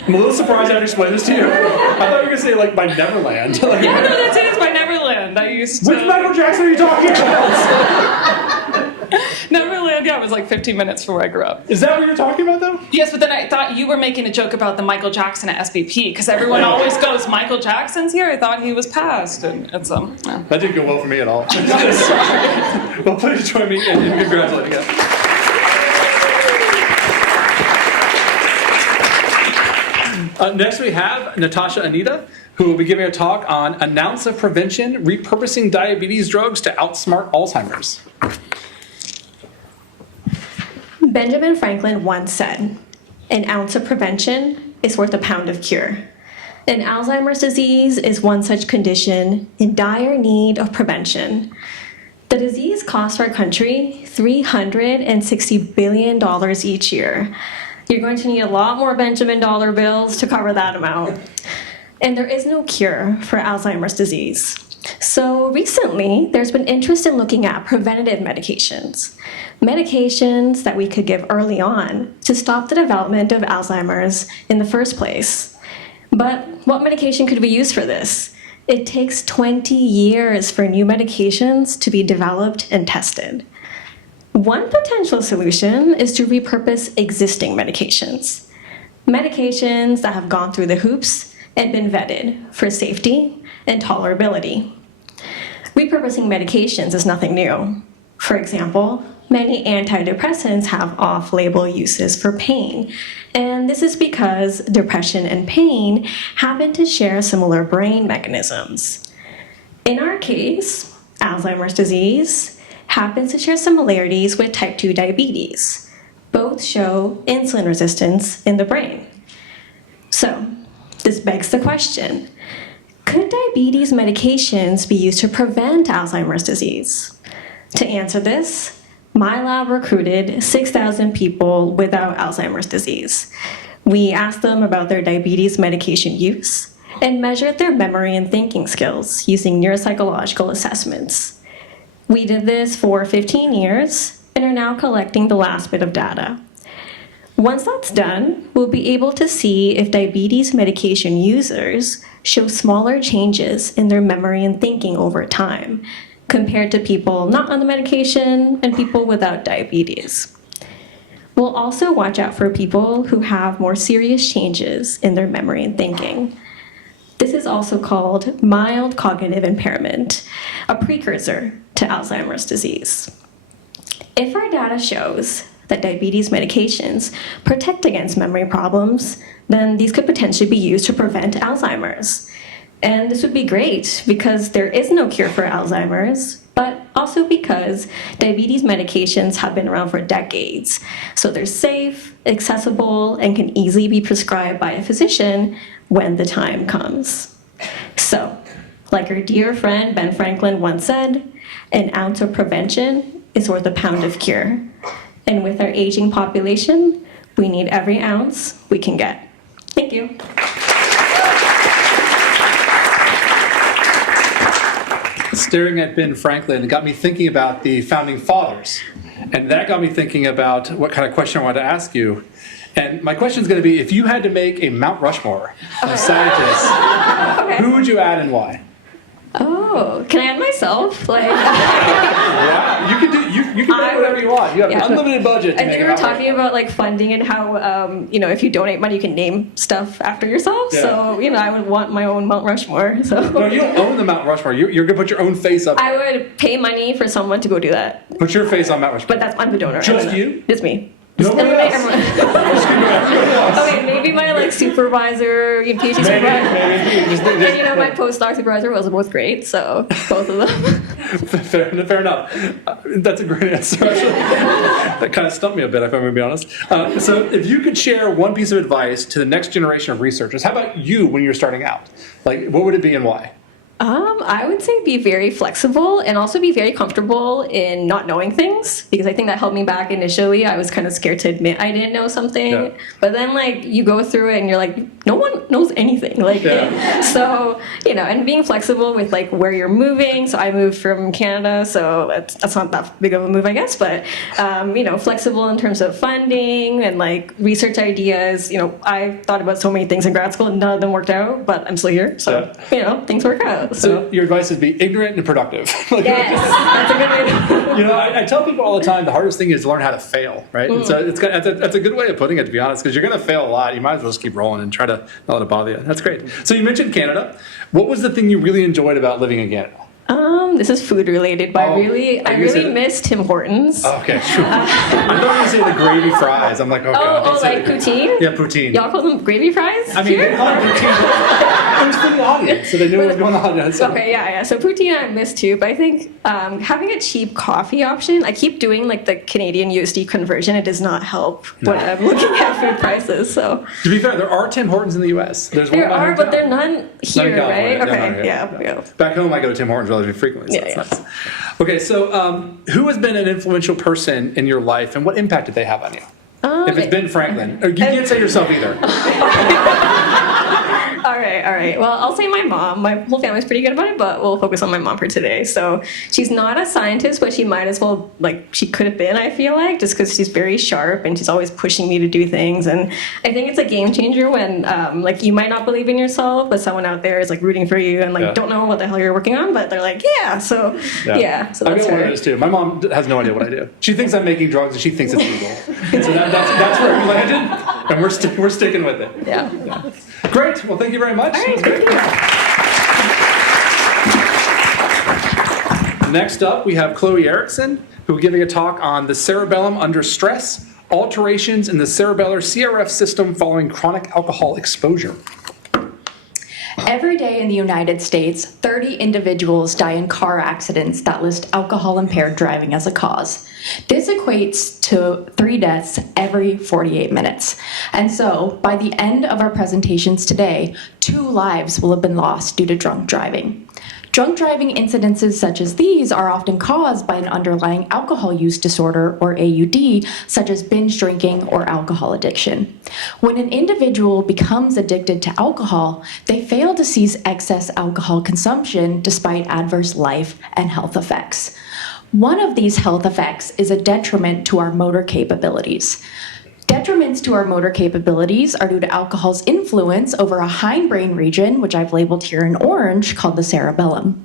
I'm a little surprised I had to explain this to you. I thought you were going to say, by Neverland. Yeah, no, that's it. It's by Neverland. I used to... Which Michael Jackson are you talking about? Neverland, yeah, it was 15 minutes from where I grew up. Is that what you're talking about, though? Yes, but then I thought you were making a joke about the Michael Jackson at SVP, because everyone always goes, Michael Jackson's here? I thought he was passed. And it's, yeah. That didn't go well for me at all. Well, please join me in congratulating him. Next we have Natasha Anita, who will be giving a talk on an ounce of prevention, repurposing diabetes drugs to outsmart Alzheimer's. Benjamin Franklin once said, "An ounce of prevention is worth a pound of cure." And Alzheimer's disease is one such condition in dire need of prevention. The disease costs our country $360 billion each year. You're going to need a lot more Benjamin dollar bills to cover that amount. And there is no cure for Alzheimer's disease. So recently, there's been interest in looking at preventative medications. Medications that we could give early on to stop the development of Alzheimer's in the first place. But what medication could we use for this? It takes 20 years for new medications to be developed and tested. One potential solution is to repurpose existing medications. Medications that have gone through the hoops and been vetted for safety and tolerability. Repurposing medications is nothing new. For example, many antidepressants have off-label uses for pain, and this is because depression and pain happen to share similar brain mechanisms. In our case, Alzheimer's disease happens to share similarities with type 2 diabetes. Both show insulin resistance in the brain. So, this begs the question, could diabetes medications be used to prevent Alzheimer's disease? To answer this, my lab recruited 6,000 people without Alzheimer's disease. We asked them about their diabetes medication use and measured their memory and thinking skills using neuropsychological assessments. We did this for 15 years and are now collecting the last bit of data. Once that's done, we'll be able to see if diabetes medication users show smaller changes in their memory and thinking over time, compared to people not on the medication and people without diabetes. We'll also watch out for people who have more serious changes in their memory and thinking. This is also called mild cognitive impairment, a precursor to Alzheimer's disease. If our data shows that diabetes medications protect against memory problems, then these could potentially be used to prevent Alzheimer's. And this would be great because there is no cure for Alzheimer's, but also because diabetes medications have been around for decades. So they're safe, accessible, and can easily be prescribed by a physician when the time comes. So, like our dear friend Ben Franklin once said, an ounce of prevention is worth a pound of cure. And with our aging population, we need every ounce we can get. Thank you. Staring at Ben Franklin got me thinking about the founding fathers. And that got me thinking about what kind of question I wanted to ask you. And my question is going to be, if you had to make a Mount Rushmore of scientists, who would you add and why? Oh, can I add myself? Yeah, you can do whatever you want. You have an unlimited budget. I think we were talking about like funding and how if you donate money, you can name stuff after yourself. Yeah. So I would want my own Mount Rushmore. So No, you don't own the Mount Rushmore. You're going to put your own face up. I would pay money for someone to go do that. Put your face on Mount Rushmore. But I'm the donor. Just you? It's me. Nobody else. Okay, maybe my supervisor, PhD supervisor, and my postdoc supervisor was both great, so both of them. Fair enough. That's a great answer. Actually, that kind of stumped me a bit, if I'm going to be honest. So, if you could share one piece of advice to the next generation of researchers, how about you when you're starting out? Like, what would it be and why? I would say be very flexible and also be very comfortable in not knowing things, because I think that held me back initially. I was kind of scared to admit I didn't know something. Yeah. But then you go through it and you're like, no one knows anything. So, and being flexible with where you're moving. So I moved from Canada, so that's not that big of a move, I guess. But, flexible in terms of funding and research ideas. I thought about so many things in grad school and none of them worked out, but I'm still here. So, things work out. So your advice is be ignorant and productive. Yes, that's a good way to I tell people all the time the hardest thing is to learn how to fail, right? And so that's a good way of putting it, to be honest, because you're going to fail a lot. You might as well just keep rolling and try to not let it bother you. That's great. So you mentioned Canada. What was the thing you really enjoyed about living in Canada? This is food related, but I really miss Tim Hortons. Oh, okay, sure. I thought you were going to say the gravy fries. I'm like, okay. Poutine? Yeah, poutine. Y'all call them gravy fries? I mean, they call it poutine. It was for the audience, so they knew what was going on. So. Okay, yeah. So poutine I miss too, but I think having a cheap coffee option, I keep doing the Canadian USD conversion. It does not help when I'm looking at food prices. So to be fair, there are Tim Hortons in the U.S. There are, but they're none here, right? Okay, yeah. Back home, I go to Tim Hortons relatively frequently. So that's nice. Okay, so who has been an influential person in your life, and what impact did they have on you? If it's Ben Franklin, or you can't say yourself either. All right. Well, I'll say my mom. My whole family's pretty good about it, but we'll focus on my mom for today. So she's not a scientist, but she might as well, she could have been, I feel just because she's very sharp and she's always pushing me to do things. And I think it's a game changer when, you might not believe in yourself, but someone out there is, rooting for you and, don't know what the hell you're working on, but they're like, yeah. So, yeah. So I've that's got one her. of those, too. My mom has no idea what I do. She thinks I'm making drugs, and she thinks it's legal. And so that's where we landed, and we're sticking with it. Yeah. Great. Well, thank you very much. All right, thank you. Next up, we have Chloe Erikson, who will be giving a talk on the cerebellum under stress, alterations in the cerebellar CRF system following chronic alcohol exposure. Every day in the United States, 30 individuals die in car accidents that list alcohol-impaired driving as a cause. This equates to 3 deaths every 48 minutes. And so, by the end of our presentations today, 2 lives will have been lost due to drunk driving. Drunk driving incidences such as these are often caused by an underlying alcohol use disorder, or AUD, such as binge drinking or alcohol addiction. When an individual becomes addicted to alcohol, they fail to cease excess alcohol consumption despite adverse life and health effects. One of these health effects is a detriment to our motor capabilities. Detriments to our motor capabilities are due to alcohol's influence over a hindbrain region, which I've labeled here in orange, called the cerebellum.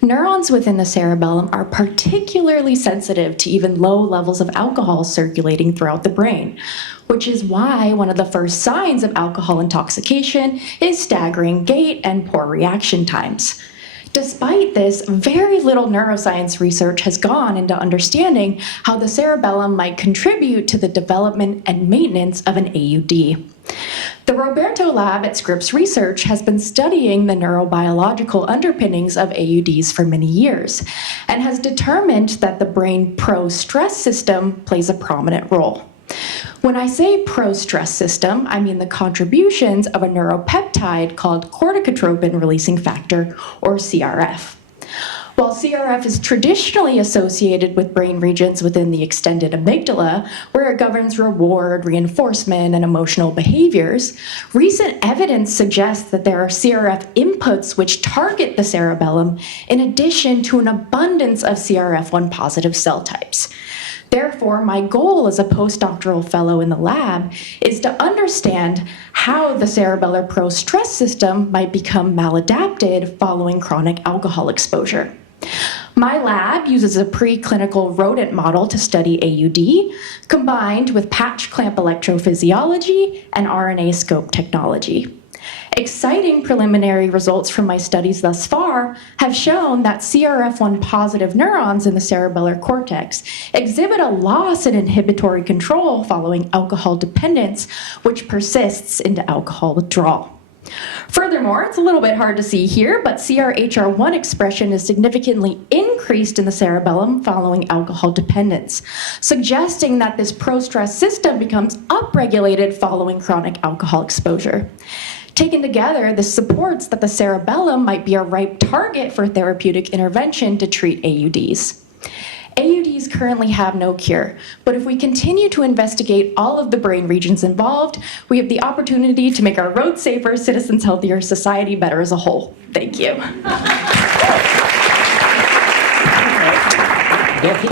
Neurons within the cerebellum are particularly sensitive to even low levels of alcohol circulating throughout the brain, which is why one of the first signs of alcohol intoxication is staggering gait and poor reaction times. Despite this, very little neuroscience research has gone into understanding how the cerebellum might contribute to the development and maintenance of an AUD. The Roberto lab at Scripps Research has been studying the neurobiological underpinnings of AUDs for many years and has determined that the brain pro-stress system plays a prominent role. When I say pro-stress system, I mean the contributions of a neuropeptide called corticotropin-releasing factor, or CRF. While CRF is traditionally associated with brain regions within the extended amygdala, where it governs reward, reinforcement, and emotional behaviors, recent evidence suggests that there are CRF inputs which target the cerebellum in addition to an abundance of CRF1 positive cell types. Therefore, my goal as a postdoctoral fellow in the lab is to understand how the cerebellar pro-stress system might become maladapted following chronic alcohol exposure. My lab uses a preclinical rodent model to study AUD, combined with patch clamp electrophysiology and RNA scope technology. Exciting preliminary results from my studies thus far have shown that CRF1 positive neurons in the cerebellar cortex exhibit a loss in inhibitory control following alcohol dependence, which persists into alcohol withdrawal. Furthermore, it's a little bit hard to see here, but CRHR1 expression is significantly increased in the cerebellum following alcohol dependence, suggesting that this pro-stress system becomes upregulated following chronic alcohol exposure. Taken together, this supports that the cerebellum might be a ripe target for therapeutic intervention to treat AUDs. AUDs currently have no cure, but if we continue to investigate all of the brain regions involved, we have the opportunity to make our roads safer, citizens healthier, society better as a whole. Thank you.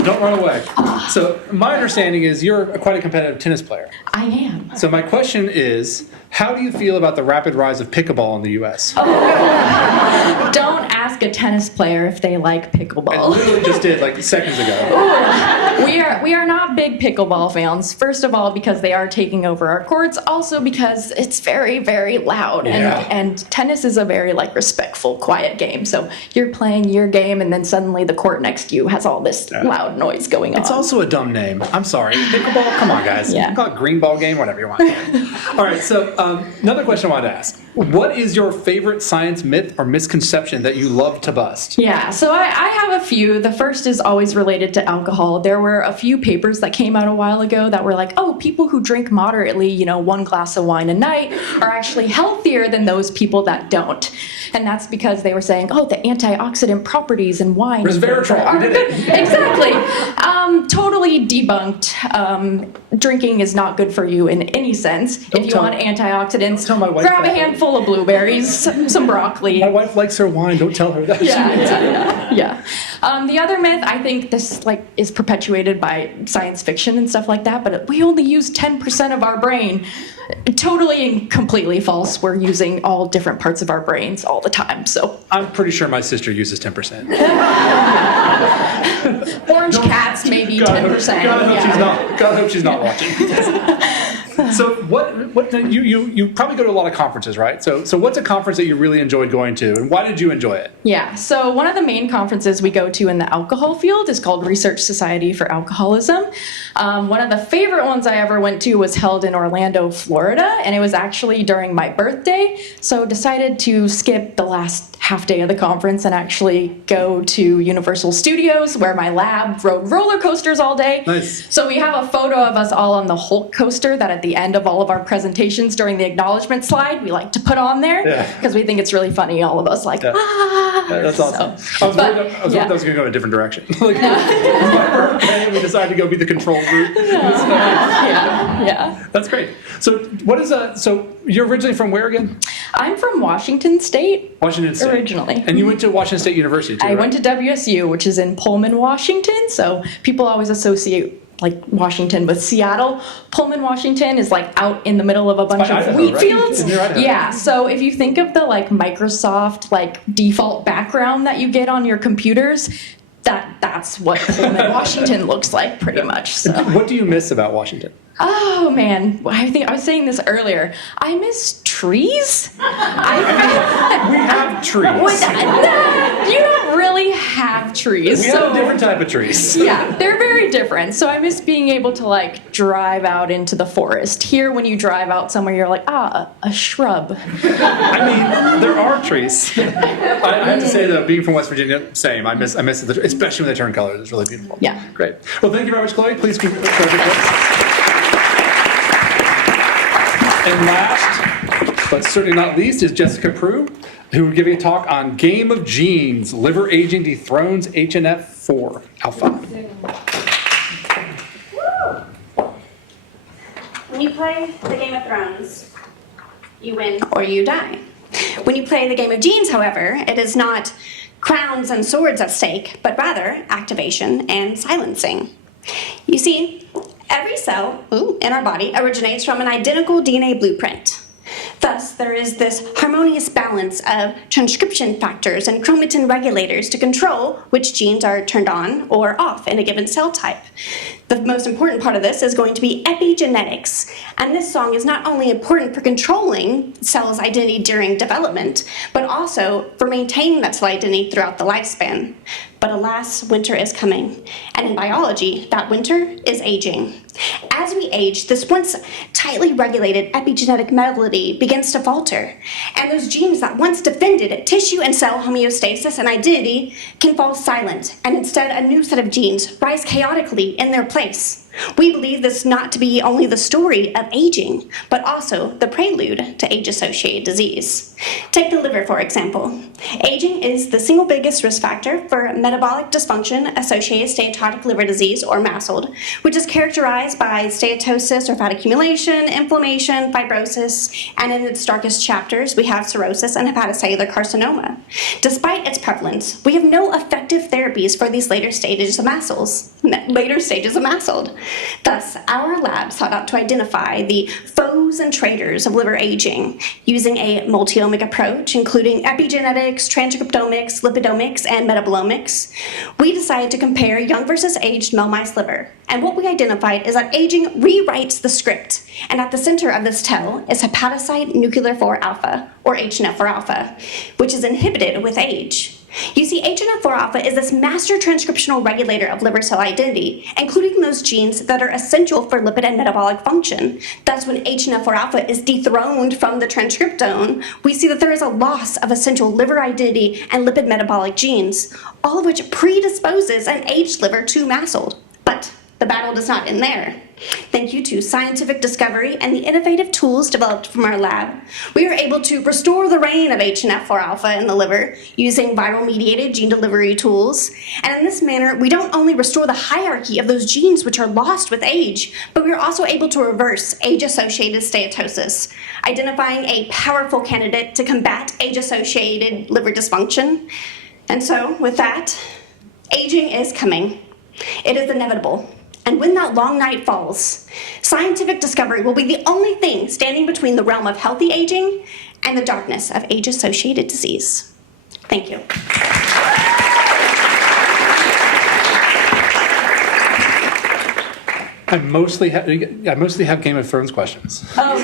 Don't run away. So my understanding is you're quite a competitive tennis player. I am. So my question is, how do you feel about the rapid rise of pickleball in the U.S.? Don't ask a tennis player if they like pickleball. I literally just did like seconds ago. We are not big pickleball fans. First of all, because they are taking over our courts. Also because it's very, very loud. Yeah. And tennis is a very respectful, quiet game. So you're playing your game, and then suddenly the court next to you has all this loud noise going on. It's also a dumb name. I'm sorry. Pickleball? Come on, guys. Yeah. You call it green ball game, whatever you want. All right, so another question I wanted to ask. What is your favorite science myth or misconception that you love to bust? Yeah, so I have a few. The first is always related to alcohol. There were a few papers that came out a while ago that were like, oh, people who drink moderately, 1 glass of wine a night, are actually healthier than those people that don't. And that's because they were saying, oh, the antioxidant properties in wine Resveratrol, are did good. it. Exactly. Totally debunked. Drinking is not good for you in any sense. If you want antioxidants, tell my wife grab a that. handful of blueberries, some broccoli. My wife likes her wine. Don't tell her that. Yeah. The other myth, I think this is perpetuated by science fiction and stuff like that, but we only use 10% of our brain. Totally and completely false. We're using all different parts of our brains all the time. So I'm pretty sure my sister uses 10%. orange cats maybe 10%. God hope she's not watching. So what you probably go to a lot of conferences, right? So what's a conference that you really enjoyed going to, and why did you enjoy it? Yeah, so one of the main conferences we go to in the alcohol field is called Research Society for Alcoholism. One of the favorite ones I ever went to was held in Orlando, Florida, and it was actually during my birthday, so decided to skip the last half day of the conference and actually go to Universal Studios, where my lab rode roller coasters all day. Nice. So we have a photo of us all on the Hulk coaster that at the end of all of our presentations during the acknowledgement slide we like to put on there because we think it's really funny, all of us That's awesome. I was worried that was going to go in a different direction. My birthday, we decided to go be the control group. Yeah. That's great. So so you're originally from where again? I'm from Washington State. Washington State. Originally. And you went to Washington State University too, I right? went to WSU, which is in Pullman, Washington, so people always associate like Washington with Seattle. Pullman, Washington is like out in the middle of a bunch by of Idaho, wheat right? fields. It's near Idaho. Yeah, so if you think of the like Microsoft like default background that you get on your computers, that's what Pullman, Washington looks like pretty much. So. What do you miss about Washington? Oh man, I think I was saying this earlier. I miss trees. We have trees. You don't really have trees. We have a different type of trees. Yeah, they're very different. So I miss being able to like drive out into the forest. Here, when you drive out somewhere, you're like, a shrub. I mean, there are trees. I have to say though, being from West Virginia, same. I miss it, especially when they turn colors. It's really beautiful. Yeah. Great. Well, thank you very much, Chloe. Please keep it close. And last, but certainly not least, is Jessica Proulx, who will give a talk on Game of Genes, Liver Aging Dethrones HNF4 Alpha. When you play the Game of Thrones, you win or you die. When you play the Game of Genes, however, it is not crowns and swords at stake, but rather activation and silencing. You see, every cell in our body originates from an identical DNA blueprint. Thus, there is this harmonious balance of transcription factors and chromatin regulators to control which genes are turned on or off in a given cell type. The most important part of this is going to be epigenetics, and this song is not only important for controlling cells' identity during development, but also for maintaining that cell identity throughout the lifespan. But alas, winter is coming, and in biology, that winter is aging. As we age, this once tightly regulated epigenetic melody begins to falter, and those genes that once defended tissue and cell homeostasis and identity can fall silent, and instead a new set of genes rise chaotically in their place. We believe this not to be only the story of aging, but also the prelude to age-associated disease. Take the liver, for example. Aging is the single biggest risk factor for metabolic dysfunction-associated steatotic liver disease, or MASLD, which is characterized by steatosis or fat accumulation, inflammation, fibrosis, and in its darkest chapters, we have cirrhosis and hepatocellular carcinoma. Despite its prevalence, we have no effective therapies for these later stages of MASLD. Thus, our lab sought out to identify the foes and traitors of liver aging using a multi-omic approach, including epigenetics, transcriptomics, lipidomics, and metabolomics. We decided to compare young versus aged male mice liver, and what we identified is that aging rewrites the script, and at the center of this tell is hepatocyte nuclear 4 alpha, or HNF4 alpha, which is inhibited with age. You see, HNF4 alpha is this master transcriptional regulator of liver cell identity, including those genes that are essential for lipid and metabolic function. Thus, when HNF4 alpha is dethroned from the transcriptome, we see that there is a loss of essential liver identity and lipid metabolic genes, all of which predisposes an aged liver to MASLD. But the battle does not end there. Thank you to scientific discovery and the innovative tools developed from our lab, we are able to restore the reign of HNF4 alpha in the liver using viral-mediated gene delivery tools. And in this manner, we don't only restore the hierarchy of those genes which are lost with age, but we are also able to reverse age-associated steatosis, identifying a powerful candidate to combat age-associated liver dysfunction. And so, with that, aging is coming. It is inevitable. And when that long night falls, scientific discovery will be the only thing standing between the realm of healthy aging and the darkness of age-associated disease. Thank you. I mostly have Game of Thrones questions. Oh,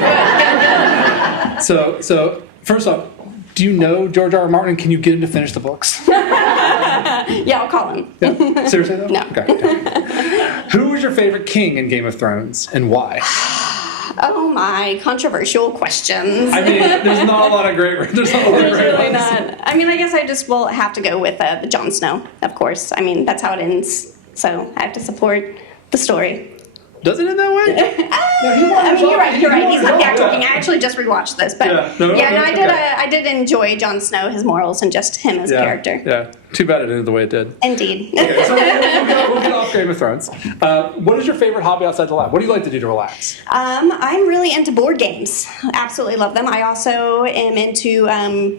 good. So first off, do you know George R. R. Martin? Can you get him to finish the books? Yeah, I'll call him. Yeah. Seriously though? No. Okay. Who was your favorite king in Game of Thrones and why? Oh my, controversial questions. I mean, there's not a lot of great There's really not. I mean, I guess I just will have to go with Jon Snow, of course. I mean, that's how it ends. So I have to support the story. Does it in that way? I mean, you're right. He's not the actual king. I actually just rewatched this, but I did enjoy Jon Snow, his morals, and just him as a character. Yeah. Too bad it ended the way it did. Indeed. Okay, so we'll get off Game of Thrones. What is your favorite hobby outside the lab? What do you like to do to relax? I'm really into board games. Absolutely love them. I also am into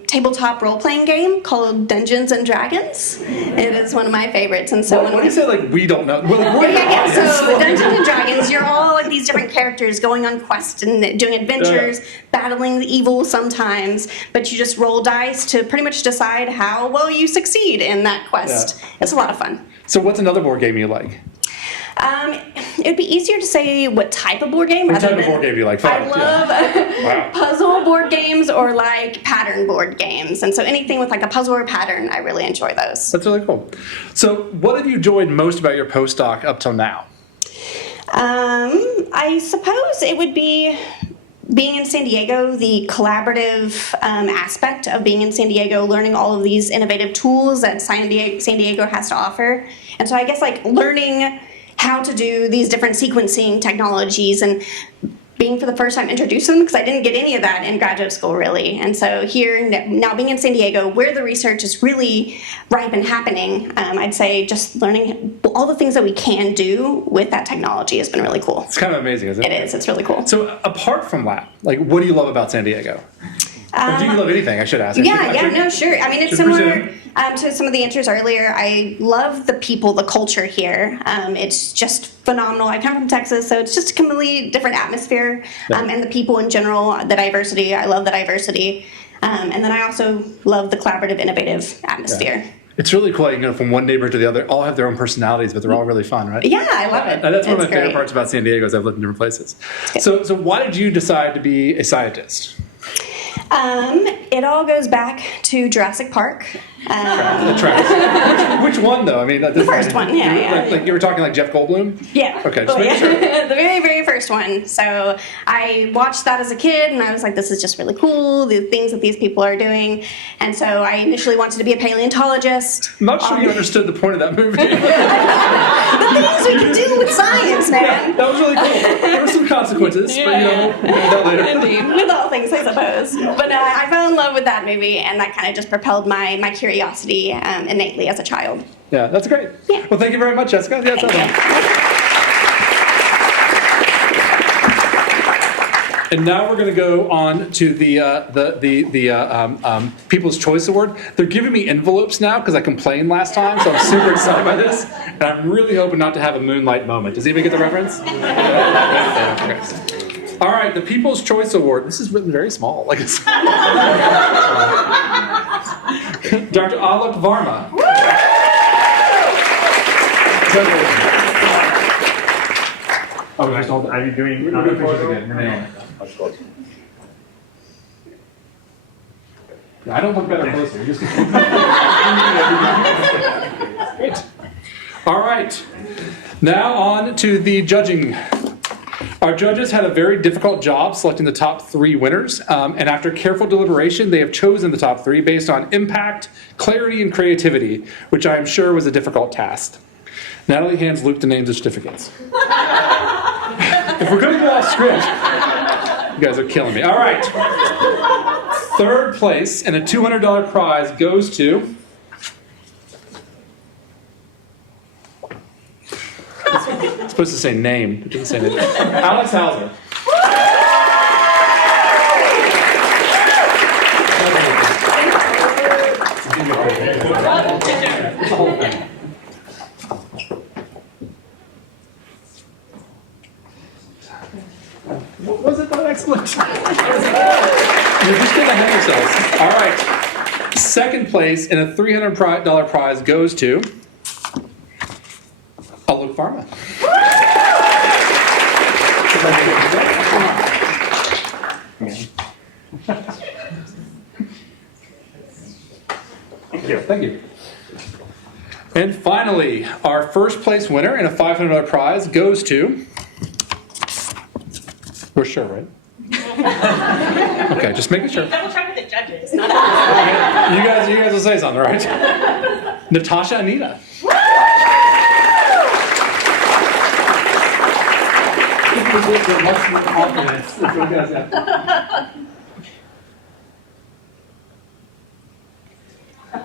tabletop role-playing game called Dungeons and Dragons. It is one of my favorites. And so What do you say, like, we don't know? We're like, yeah. So Dungeons and Dragons, you're all like these different characters going on quests and doing adventures, battling the evil sometimes, but you just roll dice to pretty much decide how well you succeed in that quest. Yeah. It's a lot of fun. So what's another board game you like? It'd be easier to say what type of board game. What type of board game do you like? I love Wow. puzzle board games or like pattern board games. And so anything with like a puzzle or a pattern, I really enjoy those. That's really cool. So what have you enjoyed most about your postdoc up till now? I suppose it would be being in San Diego, the collaborative aspect of being in San Diego, learning all of these innovative tools that San Diego has to offer. And so I guess like learning how to do these different sequencing technologies and being for the first time introduced to them, because I didn't get any of that in graduate school really. And so here, now being in San Diego, where the research is really ripe and happening, I'd say just learning all the things that we can do with that technology has been really cool. It's kind of amazing, isn't it? It is, it's really cool. So apart from lab, like, what do you love about San Diego? Or do you love anything? I should ask. Sure. I mean, it's Should similar presume. to some of the answers earlier. I love the people, the culture here. It's just phenomenal. I come from Texas, so it's just a completely different atmosphere. And the people in general, the diversity, I love the diversity. And then I also love the collaborative, innovative atmosphere. Yeah. It's really cool, you know, from one neighborhood to the other, all have their own personalities, but they're all really fun, right? Yeah, I love it. And that's one of It's my favorite great. parts about San Diego is I've lived in different places. So why did you decide to be a scientist? It all goes back to Jurassic Park. The tracks. Which one, though? I mean, the first one, yeah. Like you were talking like Jeff Goldblum? Yeah. Okay, just making sure. The very, very first one. So I watched that as a kid, and I was like, this is just really cool, the things that these people are doing. And so I initially wanted to be a paleontologist. I'm not sure you understood the point of that movie. The things we can do with science, man. That was really cool. There were some consequences, but you know, we'll get that later. Indeed. With all things, I suppose. But I fell in love with that movie, and that kind of just propelled my curiosity innately as a child. Yeah, that's great. Yeah. Well, thank you very much, Jessica. Yeah, that's awesome. And now we're going to go on to the People's Choice Award. They're giving me envelopes now because I complained last time, so I'm super excited by this. And I'm really hoping not to have a moonlight moment. Does anybody get the reference? Okay. All right, the People's Choice Award. This is written very small. Like it's Dr. Aalok Varma. Oh, are you doing I don't look better closer. Just Great. All right. Now on to the judging. Our judges had a very difficult job selecting the top 3 winners, and after careful deliberation, they have chosen the top 3 based on impact, clarity, and creativity, which I am sure was a difficult task. Natalie hands Luke the names of certificates. If we're going to go off script, you guys are killing me. All right. 3rd place and a $200 prize goes to... It's supposed to say name. It doesn't say name. Alex Houser. It's the whole thing. What was it though? Excellent. You're just getting ahead of yourselves. All right. 2nd place and a $300 prize goes to Aalok Varma. Thank you. And finally, our 1st place winner and a $500 prize goes to... We're sure, right? Okay, just making sure. Double check with the judges. You guys will say something, right? Natasha Anita.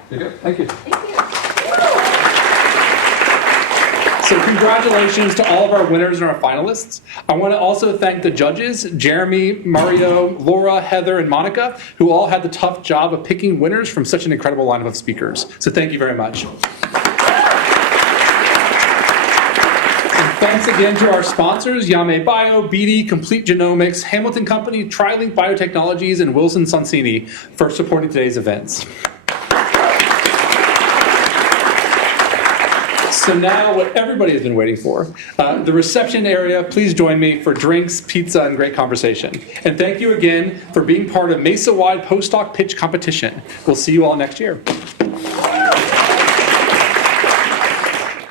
There you go. Thank you. So congratulations to all of our winners and our finalists. I want to also thank the judges, Jeremy, Mario, Laura, Heather, and Monica, who all had the tough job of picking winners from such an incredible lineup of speakers. So thank you very much. Thanks again to our sponsors, Yame Bio, BD, Complete Genomics, Hamilton Company, TriLink Biotechnologies, and Wilson Sonsini for supporting today's events. So now what everybody has been waiting for, the reception area, please join me for drinks, pizza, and great conversation. And thank you again for being part of Mesa-wide Postdoc Pitch Competition. We'll see you all next year.